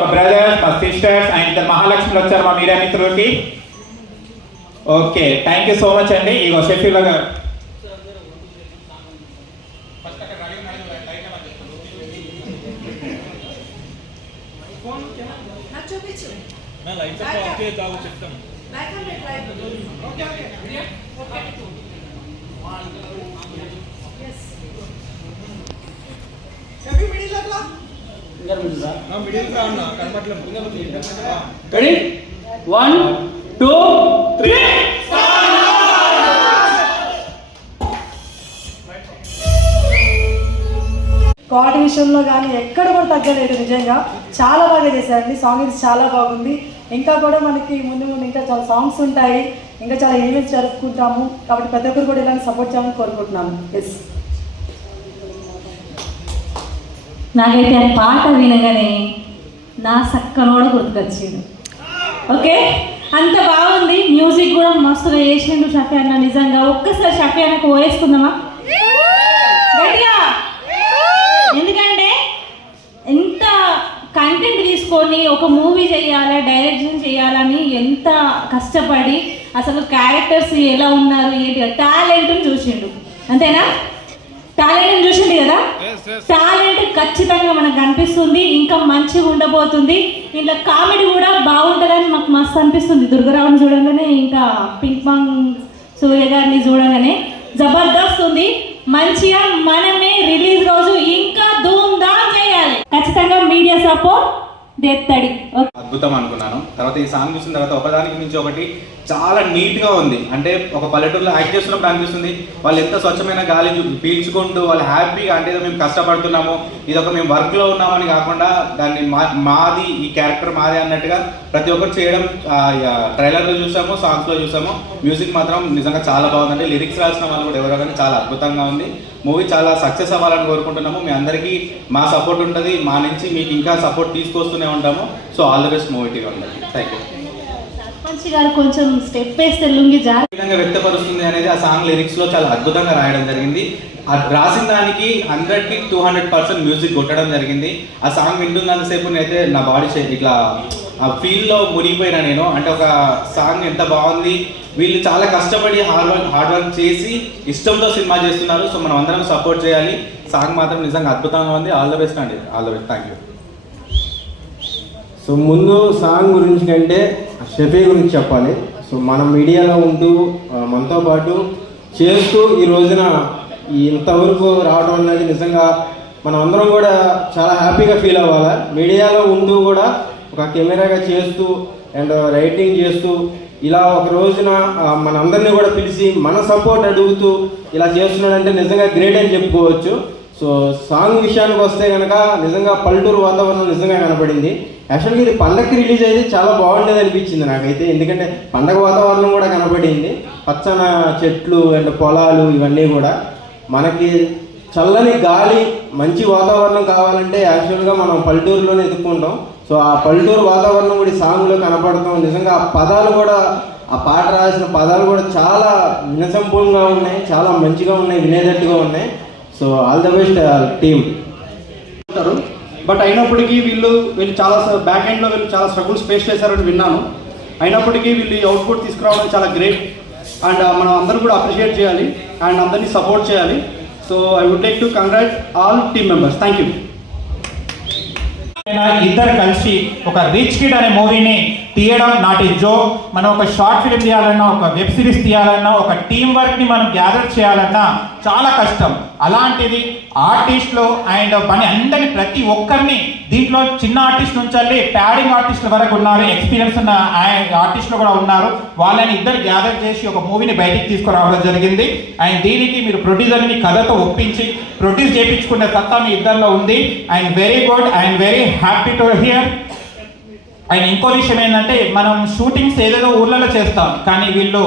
యొక్క బ్రదర్స్, మా sisters and Mahalakshmi వచ్చారు మా మీడియా మిత్రులకి. Okay, thank you so much అండి. ఇగో షెఫీల్ గారు రెడీ 1 2 3 కాట్ విషయంలో కానీ ఎక్కడ కూడా తగ్గలేదు. నిజంగా చాలా బాగా చేశారండి. సాంగ్ ఇది చాలా బాగుంది. ఇంకా కూడా మనకి ముందు ముందు ఇంకా చాలా సాంగ్స్ ఉంటాయి, ఇంకా చాలా ఈవెంట్స్ జరుపుకుంటాము. కాబట్టి ప్రతి ఒక్కరు కూడా ఇలాంటి సపోర్ట్ చేయాలని కోరుకుంటున్నాను. ఎస్, నాకైతే ఆ పాట వినగానే నా సక్కనోడ గుర్తుకొచ్చింది. ఓకే, అంత బాగుంది. మ్యూజిక్ కూడా మస్తుగా చేసిండు షఫీ అన్న. నిజంగా ఒక్కసారి షఫీ అన్నకు ఓయేసుకుందామా గట్టిగా? ఎందుకంటే ఎంత కంటెంట్ తీసుకొని ఒక మూవీ చేయాలా, డైరెక్షన్ చేయాలని ఎంత కష్టపడి అసలు క్యారెక్టర్స్ ఎలా ఉన్నారు ఏంటి టాలెంట్ని చూసిండు. అంతేనా? టాలెంట్ని చూసిండు కదా. టాలెంట్ ఖచ్చితంగా మనకు కనిపిస్తుంది. ఇంకా మంచిగా ఉండబోతుంది. ఇంట్లో కామెడీ కూడా బాగుంటుందని మాకు మస్తు అనిపిస్తుంది. దుర్గరావుని చూడగానే, ఇంకా పింక్ పాంగ్ సూర్య గారిని చూడగానే జబర్దస్త్ ఉంది. మంచిగా మనమే రిలీజ్ రోజు ఇంకా ధూమ్ ధామ్ చేయాలి. ఖచ్చితంగా మీడియా సపోర్ట్ తెత్తడి. అద్భుతం అనుకున్నాను. తర్వాత ఈ సాంగ్ చూసిన తర్వాత ఒకదానికి మించి ఒకటి చాలా నీట్గా ఉంది. అంటే ఒక పల్లెటూరులో యాక్ట్ చేస్తున్నప్పుడు అనిపిస్తుంది వాళ్ళు ఎంత స్వచ్ఛమైన గాలి పీల్చుకుంటూ వాళ్ళు హ్యాపీగా, అంటే మేము కష్టపడుతున్నాము, ఇదొక మేము వర్క్లో ఉన్నామని కాకుండా దాన్ని మాది, ఈ క్యారెక్టర్ మాది అన్నట్టుగా ప్రతి ఒక్కరు చేయడం ట్రైలర్లో చూసాము, సాంగ్స్లో చూసాము. మ్యూజిక్ మాత్రం నిజంగా చాలా బాగుందండి. లిరిక్స్ రాసిన వాళ్ళు కూడా ఎవరో కానీ చాలా అద్భుతంగా ఉంది. మూవీ చాలా సక్సెస్ అవ్వాలని కోరుకుంటున్నాము. మీ అందరికీ మా సపోర్ట్ ఉంటుంది. మా నుంచి మీకు ఇంకా సపోర్ట్ తీసుకొస్తూనే ఉంటాము. So all the best movie team అందరికీ. Thank you. సర్పంచ్ గారు కొంచెం స్టెప్ వేస్తే లుంగి విధంగా వ్యక్తపరుస్తుంది అనేది ఆ సాంగ్ లిరిక్స్ లో చాలా అద్భుతంగా రాయడం జరిగింది. అది రాసిన దానికి 100కి 200% మ్యూజిక్ కొట్టడం జరిగింది. ఆ సాంగ్ వింటున్నంతసేపు నేనైతే నా బాడీ ఇట్లా ఆ ఫీల్లో మునిగిపోయినా నేను. అంటే ఒక సాంగ్ ఎంత బాగుంది, వీళ్ళు చాలా కష్టపడి హార్డ్ వర్క్ చేసి ఇష్టంతో సినిమా చేస్తున్నారు. సో మనం అందరం సపోర్ట్ చేయాలి. సాంగ్ మాత్రం నిజంగా అద్భుతంగా ఉంది. ఆల్ ద బెస్ట్ అండి. All the best. Thank you. So ముందు సాంగ్ గురించి కంటే షఫీ గురించి చెప్పాలి. సో మనం మీడియాలో ఉంటూ మనతో పాటు చేస్తూ ఈ రోజున ఇంతవరకు రావడం అనేది నిజంగా మనం అందరం కూడా చాలా హ్యాపీగా ఫీల్ అవ్వాలి. మీడియాలో ఉంటూ కూడా ఒక కెమెరాగా చేస్తూ అండ్ రైటింగ్ చేస్తూ ఇలా ఒక రోజున మనందరినీ కూడా పిలిచి మన సపోర్ట్ అడుగుతూ ఇలా చేస్తున్నాడంటే నిజంగా గ్రేట్ అని చెప్పుకోవచ్చు. సో సాంగ్ విషయానికి వస్తే కనుక నిజంగా పల్లెటూరు వాతావరణం నిజంగా కనపడింది. యాక్చువల్గా ఇది పండగకి రిలీజ్ అయితే చాలా బాగుండేది అనిపించింది నాకైతే. ఎందుకంటే పండగ వాతావరణం కూడా కనపడింది. పచ్చన చెట్లు అండ్ పొలాలు ఇవన్నీ కూడా మనకి చల్లని గాలి, మంచి వాతావరణం కావాలంటే యాక్చువల్గా మనం పల్లెటూరులోనే ఎదుర్కొంటాం. సో ఆ పల్లెటూరు వాతావరణం కూడా సాంగ్లో కనపడతాం. నిజంగా ఆ పదాలు కూడా, ఆ పాట రాసిన పదాలు కూడా చాలా వినసంపూర్ణంగా ఉన్నాయి, చాలా మంచిగా ఉన్నాయి, వినేటట్టుగా ఉన్నాయి. So all the best team. But అయినప్పటికీ వీళ్ళు చాలా బ్యాక్ ఎండ్లో వీళ్ళు చాలా స్ట్రగుల్స్ ఫేస్ చేశారని విన్నాను. అయినప్పటికీ వీళ్ళు ఈ అవుట్పుట్ తీసుకురావడం చాలా గ్రేట్. అండ్ మనం అందరూ కూడా అప్రిషియేట్ చేయాలి అండ్ అందరినీ సపోర్ట్ చేయాలి. So I would like to congrat all team members. Thank you. ఇద్దరు కలిసి ఒక రిచ్ కిడ్ అనే మూవీని తీయడం నాట్ ఏ జోక్. మనం ఒక షార్ట్ ఫిల్మ్ తీయాలన్నా, ఒక వెబ్ సిరీస్ తీయాలన్నా, ఒక టీమ్ వర్క్ని మనం గ్యాదర్ చేయాలన్నా చాలా కష్టం. అలాంటిది ఆర్టిస్టులు అండ్ పని అందరినీ ప్రతి ఒక్కరిని దీంట్లో చిన్న ఆర్టిస్ట్ నుంచి ప్యాడింగ్ ఆర్టిస్టుల వరకు ఉన్నారు, ఎక్స్పీరియన్స్ ఉన్న ఆర్టిస్టులు కూడా ఉన్నారు. వాళ్ళని ఇద్దరు గ్యాదర్ చేసి ఒక మూవీని బయటికి తీసుకురావడం జరిగింది. అండ్ దీనికి మీరు ప్రొడ్యూసర్ని కథతో ఒప్పించి ప్రొడ్యూస్ చేయించుకునే సత్తా మీ ఇద్దరిలో ఉంది. And very good and very happy to hear. And ఇంకో విషయం ఏంటంటే, మనం షూటింగ్స్ ఏదేదో ఊర్లలో చేస్తాం, కానీ వీళ్ళు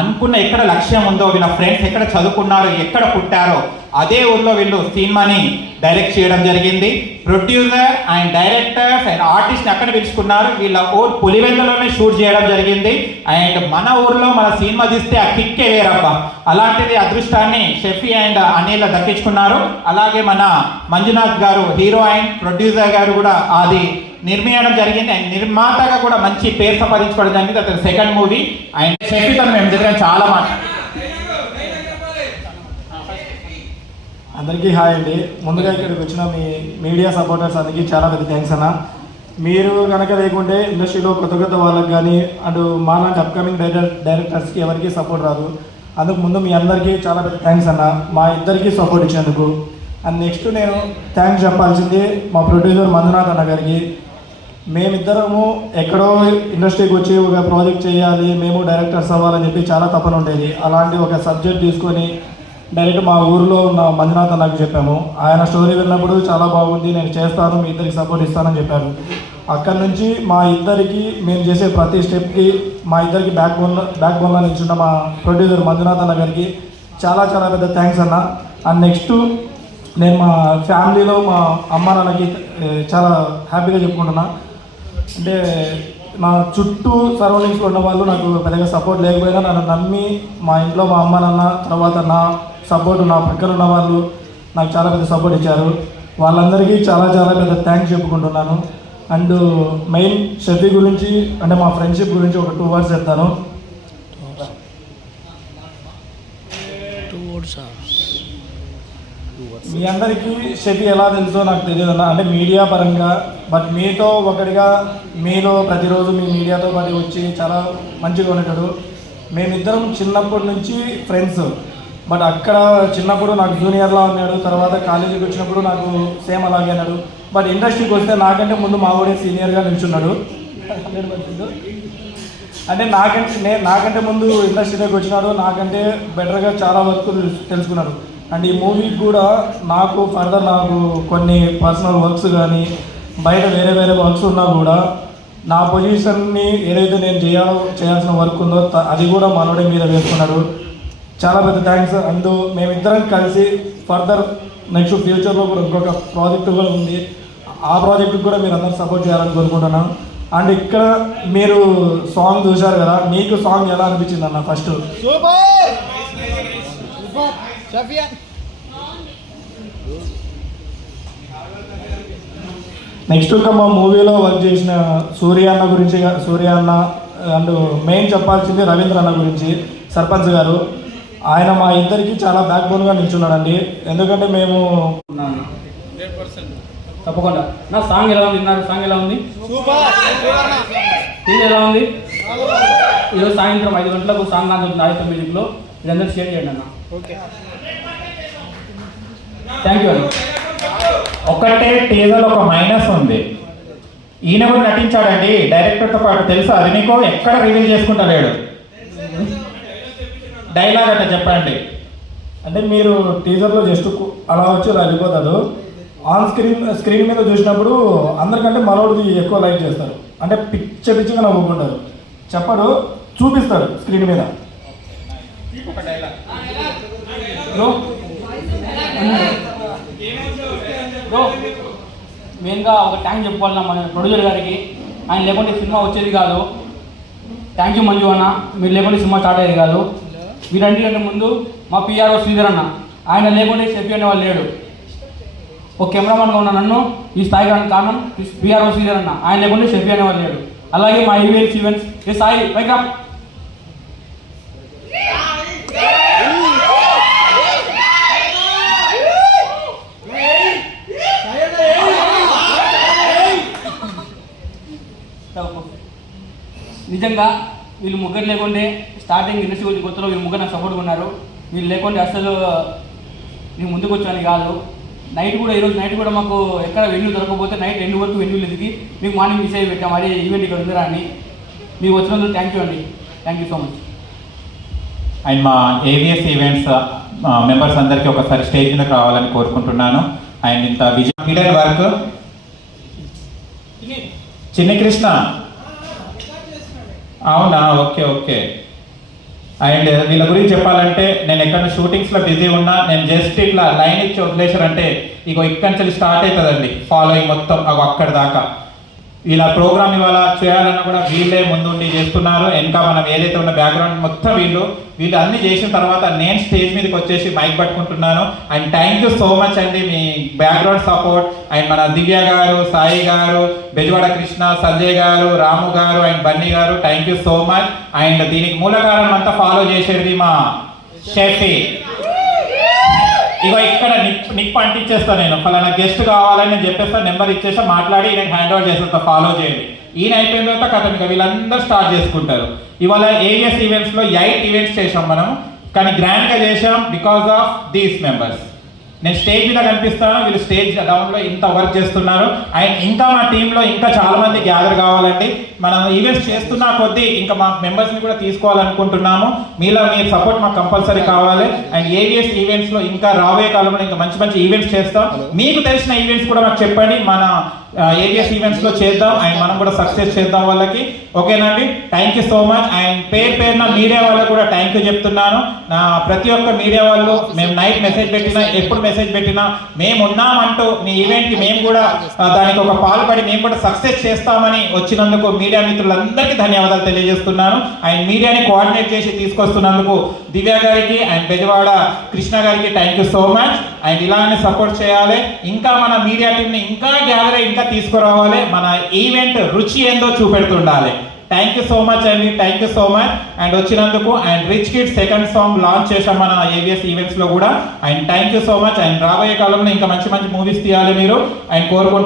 అనుకున్న ఎక్కడ లక్ష్యం ఉందో, వీళ్ళ ఫ్రెండ్స్ ఎక్కడ చదువుకున్నారో, ఎక్కడ పుట్టారో అదే ఊర్లో వీళ్ళు సినిమాని డైరెక్ట్ చేయడం జరిగింది. Producer and directors and artist అక్కడ పిలుచుకున్నారు. వీళ్ళ ఊరు పులివెందులోనే షూట్ చేయడం జరిగింది. అండ్ మన ఊర్లో మన సినిమా తీస్తే ఆ కిక్కే వేరబ్బా. అలాంటిది అదృష్టాన్ని షఫీ అండ్ అనిల్ దక్కించుకున్నారు. అలాగే మన మంజునాథ్ గారు హీరో అండ్ ప్రొడ్యూసర్ గారు కూడా అది నిర్మించడం జరిగింది. అండ్ నిర్మాతగా కూడా మంచి పేరు సంపాదించుకోవడం జరిగింది. అతని సెకండ్ మూవీ. అండ్ షఫీతో మేము దగ్గర చాలా అందరికీ హాయ్ అండి. ముందుగా ఇక్కడికి వచ్చిన మీ మీడియా సపోర్టర్స్ అందరికీ చాలా పెద్ద థ్యాంక్స్ అన్న. మీరు కనుక లేకుంటే ఇండస్ట్రీలో కొత్త కొత్త వాళ్ళకి కానీ అటు మాలాంటి అప్కమింగ్ డైరెక్టర్స్కి ఎవరికి సపోర్ట్ రాదు. అందుకు ముందు మీ అందరికీ చాలా పెద్ద థ్యాంక్స్ అన్న, మా ఇద్దరికి సపోర్ట్ ఇచ్చినందుకు. అండ్ నెక్స్ట్ నేను థ్యాంక్స్ చెప్పాల్సింది మా ప్రొడ్యూసర్ మంజునాథ్ అన్న గారికి. మేమిద్దరము ఎక్కడో ఇండస్ట్రీకి వచ్చి ఒక ప్రాజెక్ట్ చేయాలి, మేము డైరెక్టర్స్ అవ్వాలని చెప్పి చాలా తపన ఉండేది. అలాంటి ఒక సబ్జెక్ట్ తీసుకొని డైరెక్ట్ మా ఊరిలో ఉన్న మంజునాథ్ అన్నకు చెప్పాము. ఆయన స్టోరీ విన్నప్పుడు చాలా బాగుంది, నేను చేస్తాను, మీ ఇద్దరికి సపోర్ట్ ఇస్తానని చెప్పారు. అక్కడి నుంచి మా ఇద్దరికి మేము చేసే ప్రతి స్టెప్కి మా ఇద్దరికి బ్యాక్ బోన్లో నిల్చున్న మా ప్రొడ్యూసర్ మంజునాథ్ అన్న గారికి చాలా చాలా పెద్ద థ్యాంక్స్ అన్న. అండ్ నెక్స్ట్ నేను మా ఫ్యామిలీలో మా అమ్మ నాన్నకి చాలా హ్యాపీగా చెప్పుకుంటున్నా. అంటే నా చుట్టూ సరౌండింగ్స్లో ఉన్న వాళ్ళు నాకు పెద్దగా సపోర్ట్ లేకపోయినా నన్ను నమ్మి మా ఇంట్లో మా అమ్మ నాన్న తర్వాత నా సపోర్ట్ నా పక్కన ఉన్న వాళ్ళు నాకు చాలా పెద్ద సపోర్ట్ ఇచ్చారు. వాళ్ళందరికీ చాలా చాలా పెద్ద థ్యాంక్స్ చెప్పుకుంటున్నాను. అండ్ మెయిన్ షఫీ గురించి అంటే మా ఫ్రెండ్షిప్ గురించి ఒక 2 words చెప్తాను. మీ అందరికీ షఫీ ఎలా తెలుసో నాకు తెలియదు అన్న, అంటే మీడియా పరంగా. బట్ మీతో ఒకటిగా మీలో ప్రతిరోజు మీ మీడియాతో పాటు వచ్చి చాలా మంచిగా ఉండేటాడు. మేమిద్దరం చిన్నప్పటి నుంచి ఫ్రెండ్స్. బట్ అక్కడ చిన్నప్పుడు నాకు జూనియర్లా ఉన్నాడు, తర్వాత కాలేజీకి వచ్చినప్పుడు నాకు సేమ్ అలాగే అన్నాడు. బట్ ఇండస్ట్రీకి వస్తే నాకంటే ముందు మా ఊడే సీనియర్గా నిల్చున్నాడు. అంటే నాకంటే ముందు ఇండస్ట్రీలోకి వచ్చినాడు, నాకంటే బెటర్గా చాలా వర్క్ తెలుసుకున్నాడు. అండ్ ఈ మూవీకి కూడా నాకు ఫర్దర్ నాకు కొన్ని పర్సనల్ వర్క్స్ కానీ బయట వేరే వేరే వర్క్స్ ఉన్నా కూడా నా పొజిషన్ని ఏదైతే నేను చేయాల్సిన వర్క్ ఉందో అది కూడా మనోడే మీద వేసుకున్నాడు. చాలా పెద్ద థ్యాంక్స్. అండ్ మేమిద్దరం కలిసి ఫర్దర్ నెక్స్ట్ ఫ్యూచర్లో కూడా ఇంకొక ప్రాజెక్ట్ కూడా ఉంది. ఆ ప్రాజెక్టుకి కూడా మీరు అందరూ సపోర్ట్ చేయాలని కోరుకుంటున్నాను. అండ్ ఇక్కడ మీరు సాంగ్ చూశారు కదా, మీకు సాంగ్ ఎలా అనిపించింది అన్న? ఫస్ట్ నెక్స్ట్ ఇంకా మా మూవీలో వర్క్ చేసిన సూర్య అన్న అండ్ మెయిన్ చెప్పాల్సింది రవీంద్ర అన్న గురించి, సర్పంచ్ గారు. ఆయన మా ఇద్దరికి చాలా బ్యాక్ బోన్గా నిల్చున్నాడండి. ఎందుకంటే మేము తప్పకుండా నా సాంగ్ ఎలా ఉంది? సాంగ్ ఎలా ఉంది? ఇది ఎలా ఉంది? ఈరోజు సాయంత్రం 5 గంటలకు సాంగ్ నాకు ఆదిత్య మ్యూజిక్లో మీరందరూ షేర్ చేయండి అన్న. ఓకే, థ్యాంక్ యూ అన్న. ఒకటే టీజర్లో ఒక మైనస్ ఉంది. ఈయన కూడా నటించాడండి డైరెక్టర్తో పాటు, తెలుసా అది నీకు? ఎక్కడ రివీల్ చేసుకుంటలేడు. డైలాగ్ అంటే చెప్పండి. అంటే మీరు టీజర్లో జస్ట్ అలా వచ్చి అలా వెళ్ళిపోతాడు. ఆన్ స్క్రీన్ మీద చూసినప్పుడు అందరికంటే మనోడిది ఎక్కువ లైక్ చేస్తారు. అంటే పిచ్చిగా నవ్వుకుంటారు. చెప్పడు, చూపిస్తాడు స్క్రీన్ మీద. మెయిన్గా ఒక థ్యాంక్ చెప్పుకోవాలన్నా మన ప్రొడ్యూసర్ గారికి. ఆయన లేకుంటే సినిమా వచ్చేది కాదు. థ్యాంక్ యూ మంజు అన్న, మీరు లేకుంటే సినిమా స్టార్ట్ అయ్యేది కాదు. వీరంటే ముందు మా పిఆర్ఓ శ్రీధర్ అన్న, ఆయన లేకుంటే షఫీ అనే వాళ్ళు లేడు. ఒక కెమెరామన్గా ఉన్న నన్ను ఈ స్థాయికి కారణం పిఆర్ఓ శ్రీధర్ అన్న, ఆయన లేకుంటే షఫీ అనే వాళ్ళు లేడు. అలాగే మా ఈవెంట్స్ ఏ సాయి పైగా నిజంగా వీళ్ళు ముగ్గురు లేకుంటే స్టార్టింగ్ ఇండస్ట్రీ గురించి కొత్తలో వీళ్ళు ముగ్గురు నాకు సపోర్ట్గా ఉన్నారు. వీళ్ళు లేకుంటే అసలు నేను ముందుకు వచ్చాను కాదు. నైట్ కూడా ఈరోజు నైట్ కూడా మాకు ఎక్కడ వెన్యూ దొరకకపోతే నైట్ 2 వరకు వెన్యూలు ఎదిగి మీకు మార్నింగ్ మెసేజ్ పెట్టాం, అదే ఈవెంట్ ఇక్కడ ఉందిరా అని. మీకు వచ్చినందుకు థ్యాంక్ యూ అండి. Thank you so much. And మా ఏవిఎస్ ఈవెంట్స్ మెంబర్స్ అందరికీ ఒకసారి స్టేజ్ మీదకి రావాలని కోరుకుంటున్నాను. అండ్ ఇంత హిడెన్ వర్క్ చిన్ని కృష్ణ, అవునా? Okay okay. అండ్ వీళ్ళ గురించి చెప్పాలంటే నేను ఎక్కడ షూటింగ్స్లో బిజీ ఉన్నా నేను జస్ట్ ఇట్లా లైన్ ఇచ్చి వదిలేశారంటే ఇగో ఇక్కడి నుంచి స్టార్ట్ అవుతుందండి ఫాలోయింగ్ మొత్తం అక్కడ దాకా. ఇలా ప్రోగ్రామ్ ఇవాళ చేయాలన్నా కూడా వీళ్ళే ముందుండి చేస్తున్నారు. ఇంకా మనం ఏదైతే ఉన్న బ్యాక్గ్రౌండ్ మొత్తం వీళ్ళు అన్ని చేసిన తర్వాత నేను స్టేజ్ మీదకి వచ్చేసి మైక్ పట్టుకుంటున్నాను. And thank you so much అండి మీ బ్యాక్గ్రౌండ్ సపోర్ట్. అండ్ మన దివ్య గారు, సాయి గారు, బెజవాడ కృష్ణ, సంజయ్ గారు, రాము గారు అండ్ బన్నీ గారు, thank you so much. And దీనికి మూల కారణం అంతా ఫాలో చేసేది మా షెఫీ. ఇగో ఇక్కడ నిప్ అంటించేస్తాను నేను. ఫలానా గెస్ట్ కావాలని నేను చెప్పేస్తాను, నెంబర్ ఇచ్చేస్తా, మాట్లాడి నేను హ్యాండ్ ఓవర్ చేసేస్తా, ఫాలో చేయండి. ఈయన అయిపోయిన తర్వాత కథ ఇంకా వీళ్ళందరూ స్టార్ట్ చేసుకుంటారు. ఇవాళ ఏవిఎస్ ఈవెంట్స్లో 8 ఈవెంట్స్ చేసాం మనం, కానీ గ్రాండ్గా చేసాం బికాస్ ఆఫ్ దీస్ మెంబర్స్. నేను స్టేజ్ మీద కనిపిస్తాను, వీళ్ళు స్టేజ్ డౌన్లో ఇంత వర్క్ చేస్తున్నారు. అండ్ ఇంకా మా టీంలో ఇంకా చాలా మంది గ్యాదర్ కావాలండి. మనం ఈవెంట్స్ చేస్తున్నా కొద్దీ ఇంకా మా మెంబర్స్ని కూడా తీసుకోవాలనుకుంటున్నాము. మీలో మీ సపోర్ట్ మాకు కంపల్సరీ కావాలి. అండ్ ఏవిఎస్ ఈవెంట్స్లో ఇంకా రాబోయే కాలంలో ఇంకా మంచి మంచి ఈవెంట్స్ చేస్తాం. మీకు తెలిసిన ఈవెంట్స్ కూడా మాకు చెప్పండి, మన ఏవిఎస్ ఈవెంట్స్లో చేద్దాం. అండ్ మనం కూడా సక్సెస్ చేద్దాం వాళ్ళకి. ఓకేనండి, thank you so much. And పేరున మీడియా వాళ్ళకు కూడా థ్యాంక్ యూ చెప్తున్నాను. నా ప్రతి ఒక్క మీడియా వాళ్ళు మేము నైట్ మెసేజ్ పెట్టినా, ఎప్పుడు మెసేజ్ పెట్టినా మేము ఉన్నామంటూ మీ ఈవెంట్కి మేము కూడా దానికి ఒక పాల్పడి మేము కూడా సక్సెస్ చేస్తామని వచ్చినందుకు మీడియా మిత్రులందరికీ ధన్యవాదాలు తెలియజేస్తున్నాను. అండ్ మీడియాని కోఆర్డినేట్ చేసి తీసుకొస్తున్నందుకు దివ్య గారికి అండ్ బెజవాడ కృష్ణ గారికి thank you so much. And ఇలానే సపోర్ట్ చేయాలి. ఇంకా మన మీడియా టీంని ఇంకా గ్యాదర్ ఇంకా తీసుకురావాలి. మన ఈవెంట్ రుచి ఏందో చూపెడుతుండాలి. థ్యాంక్ యూ సో మచ్ అండి, thank you so much. And వచ్చినందుకు. And rich kid second song launch చేసాం మన ఏవిఎస్ ఈవెంట్స్లో కూడా. And thank you so much. And రాబోయే కాలంలో ఇంకా మంచి మంచి మూవీస్ తీయాలి మీరు అండ్ కోరుకుంటూ